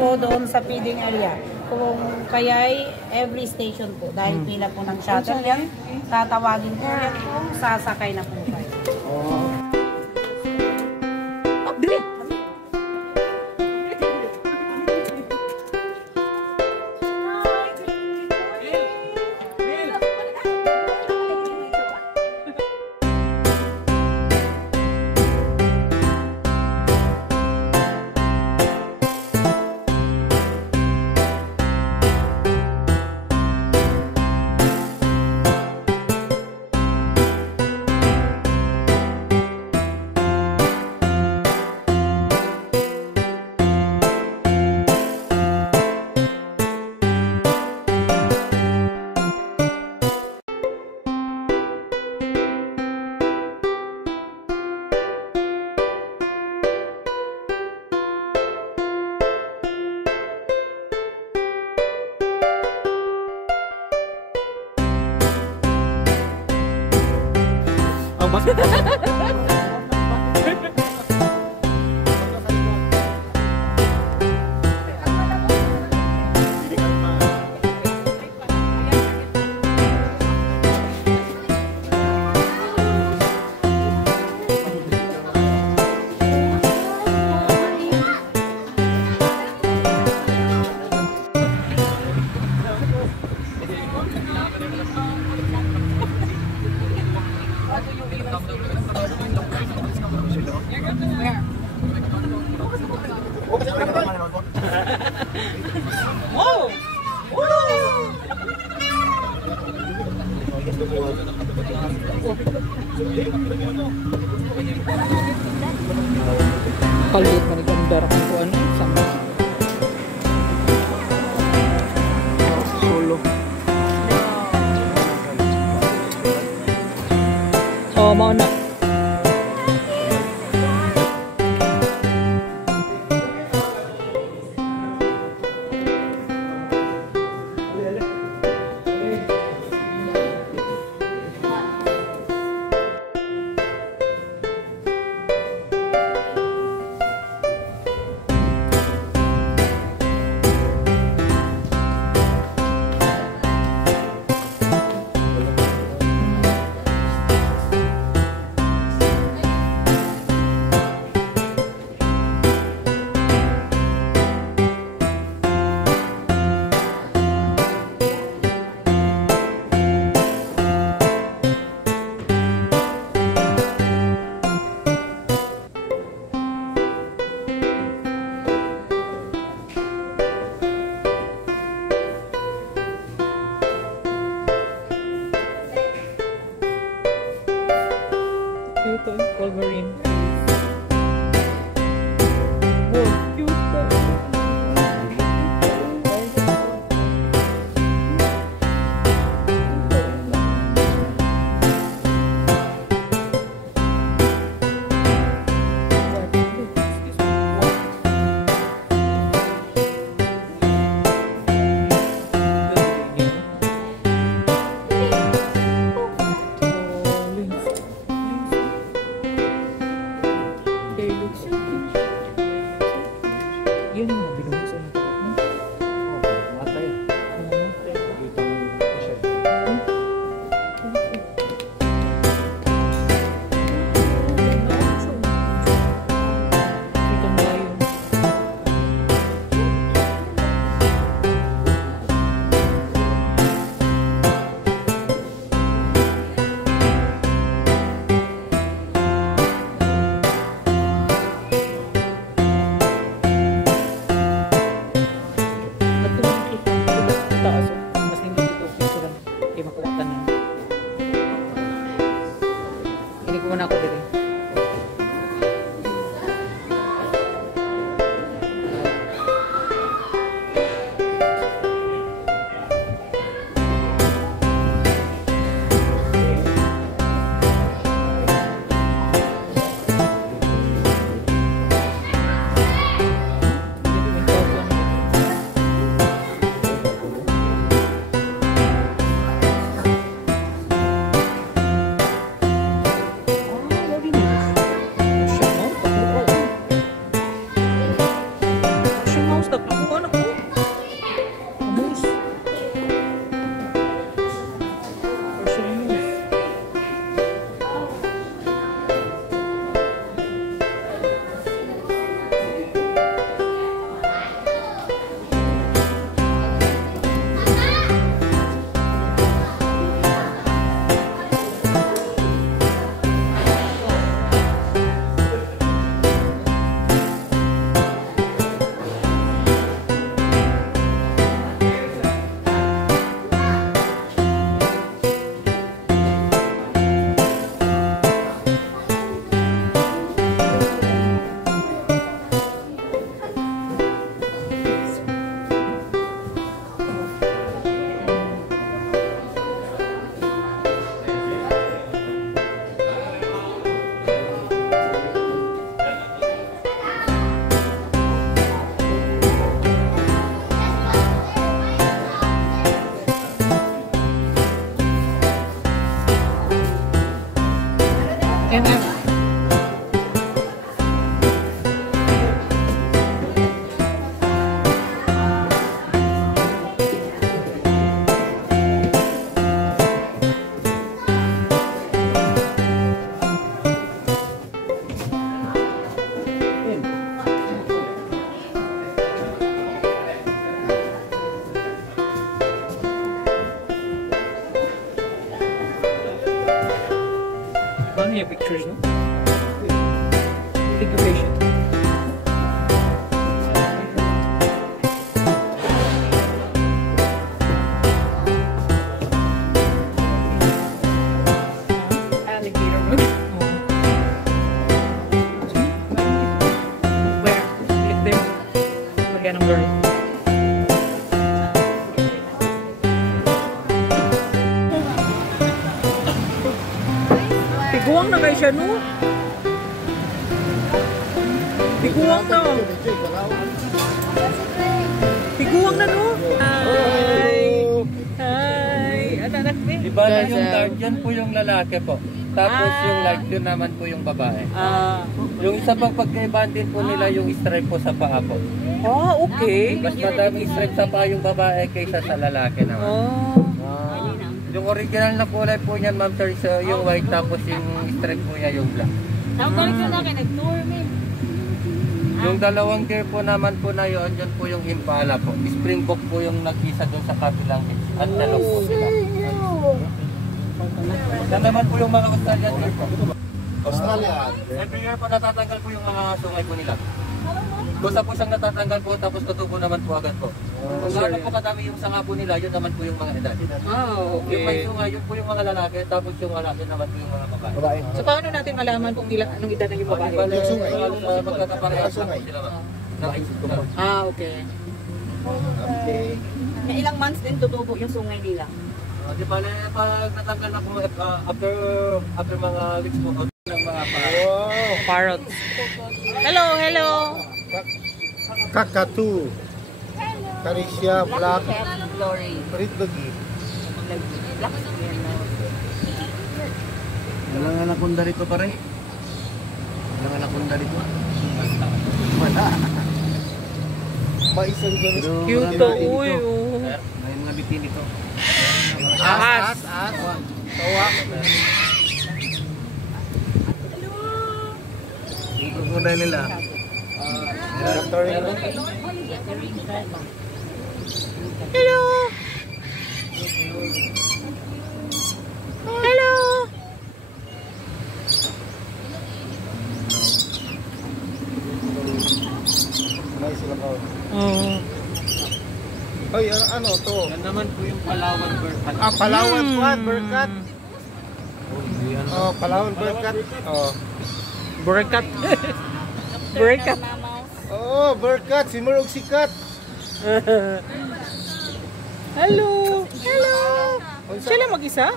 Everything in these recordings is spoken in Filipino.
po doon sa feeding area. Kung kaya ay every station po. Dahil pila po ng shuttle yan, tatawagin po yan kung sasakay na po kayo. Kalit man ang darang ko ano sama. Solo. Oh, mau na. Ito yung Wolverine. Wow, cute to. pictures, no? Thank you, patient. Alligator. Where? Click there. Lagyan ng girl. Tiguang na kayo siya, no? Tiguang na. Tiguang na, no? Hi! Hi! Anak ni? Diba na yung dark, yan po yung lalaki po. Tapos yung light yun naman po yung babae. Yung isa pang pagkaibahan din po nila yung stripe po sa paa po. Oh, okay. Mas madaming stripe sa paa yung babae kaysa sa lalaki naman. Oh. Yung original na kulay po niyan, ma'am sir, so yung white tapos yung stripe po niya yung black. Nag-tour me. Yung dalawang pair po naman po na yun, dyan po yung Impala po. Springbok po yung nag-isa doon sa kabilang at dalawang po sila. Yan naman po yung mga Australian pair po. Australia. Every year po natatanggal po yung mga sungay po nila. Kusa po siyang natatanggal po tapos tutubo naman po agad po. Kung gaano po kadami yung sanga po nila, yun naman po yung mga edad. Yung may sungay, yun po yung mga lalaki, tapos yung lalaki naman po yung mga babae. Babae. So, paano natin malaman kung anong edad ng yung babae? Bale, Yung sungay. magkakaparehas na po sila, ma'am. Naisip ko po. Okay. Okay. Ilang months din tutubo yung sungay nila. Di bale, pag natanggal na po, after mga weeks po, ng mga Wow. Parrots. Hello, hello. Kakatu. Carissia Black. Glory. Red Lagi. Black spear na. Walang anaconda rito pare. Walang anaconda rito. Wala. Maisang ganito. Cute to. Uy, oh. May mga bitin dito. Ahas. Tawa. Ikot mo na nila. Hello. Hello. May sila ka. Oh. Ay, ano to? Yan naman po yung Palawan bird. Ah, Palawan Juan, Berkat. Oh, Palawan Berkat. Oh. Berkat. Berkat. Oh, Berkat, si Murog Sikat. Hello. Hello. Sila mag-isa?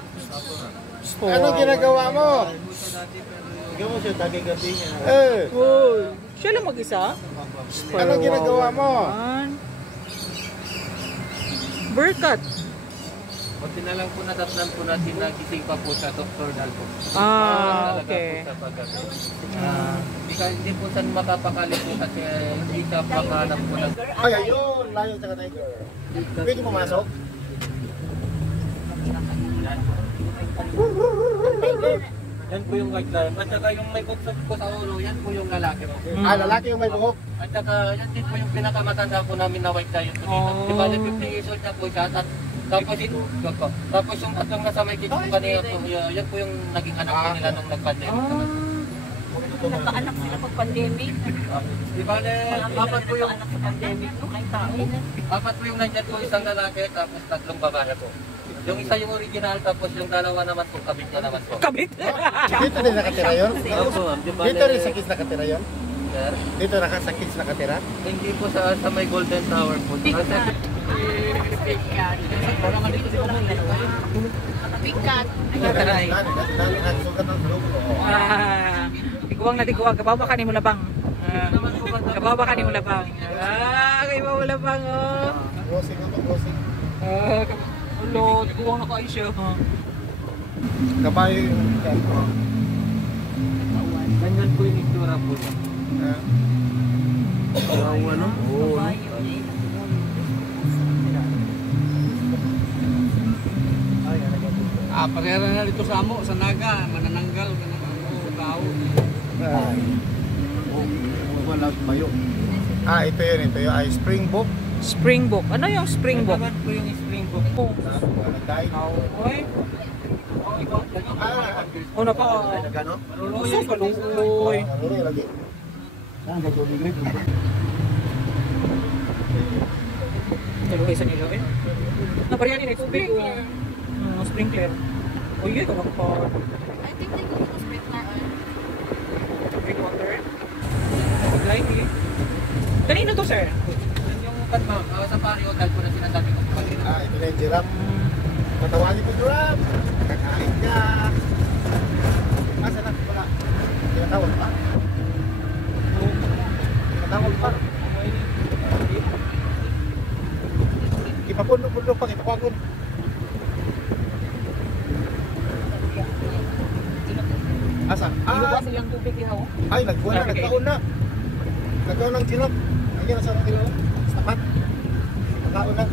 Ano ginagawa mo? Ikaw mo siya tagay-gabi niya. Uy. Sila mag-isa? Ano ginagawa mo? Berkat. Kunti na lang po natatnan po natin na gising pa po sa nocturnal po. Okay. Hindi po saan makapakali po kasi hindi ka makahanap po ng... Ay, ayun, layo sa tiger. Pwede pumasok? Yan po yung white lion. At saka yung may buksan po sa ulo, yan po yung lalaki po. Ah, lalaki yung may buhok. At saka yan din po yung pinakamatanda po namin na white lion po dito. Di ba, 50 years old na po siya. Tapos yung tatlong nasa may kito kanina po, yan po yung naging anak po nila nung nag-pandemic naman. Nagkaanak sila pag pandemic. Di ba, apat po yung Anak sa pandemic no kay tao. apat po yung nandyan po isang lalaki tapos tatlong babae po. Yung isa yung original tapos yung dalawa naman po kabit niya naman po. Kabit. Dito din nakatira yun? Opo, ma'am. Di ba, Dito rin sa kids nakatira yun? sir? Dito sa kids nakatira? Hindi po sa may Golden Tower po. Kasi Pikat. Nagsugat ng globo. Tiguang na tiguang. Kabawa ka ni mo labang. Kabawa ka ni mo labang. Kay mo labang. Crossing ako, crossing. Hello, tiguang na kayo siya. Kabayo yung... ganyan po yung itsura po niya. Ano? Parehara na dito sa amo, sa naga, manananggal ka ng tao. Wala mayo. Ah, ito yun. Ay, Springbok. Springbok. Ano yung Springbok? Naman po yung springbok po. Nagdaig. Oy. Una pa. Gano? Sus, kaluoy. Ano lagi? Kaluoy sa nilo eh. Napariyan ni tubig. Sprinkler. Uy, yun, kapag I think they go to sprinkler on. drink water. Light eh. Kanino to, sir? Yan yung ma'am, sa Pari Hotel po na sinasabi ko po kanina. Ito na yung giraffe. Patawagin mo giraffe. Kakain ka. Asa na? Wala. Tinatawag pa. Tinatawag pa. Ipapundok-pundok pa, ipapagod. Asa? silang tubig ihaw. Ay, nagkaon na, nagkaon na. Nagkaon ng giraffe. Ayan, nasa nila. Tapat. Nagkaon na.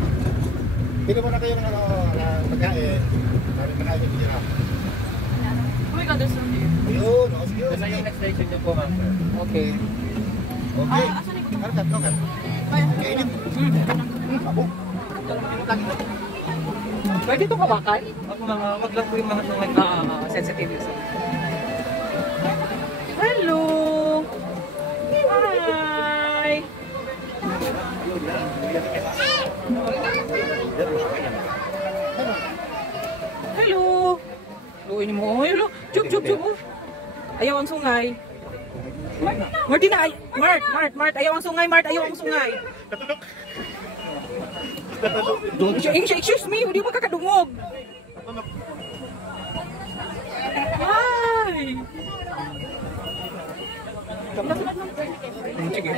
Bigyan mo na kayo ng pagkain. Para pagkain yung giraffe. Oh my god, there's some here. Yun, o sige. Ito na yung next station niyo po ma'am. Okay. Okay. Asan na ito? Karkat, karkat. Kainin. Abo. Pwede itong kabakan? Wag lang po yung mga sungay. Sensitive yun. Hello! Hi! Hello! Luin mo. Hello! Chup, chup, chup. Ayaw ang sungay. Martina, Mart, ayaw ang sungay, Mart, ayaw ang sungay. Excuse me, hindi mo kakadungog. Hi! Sige.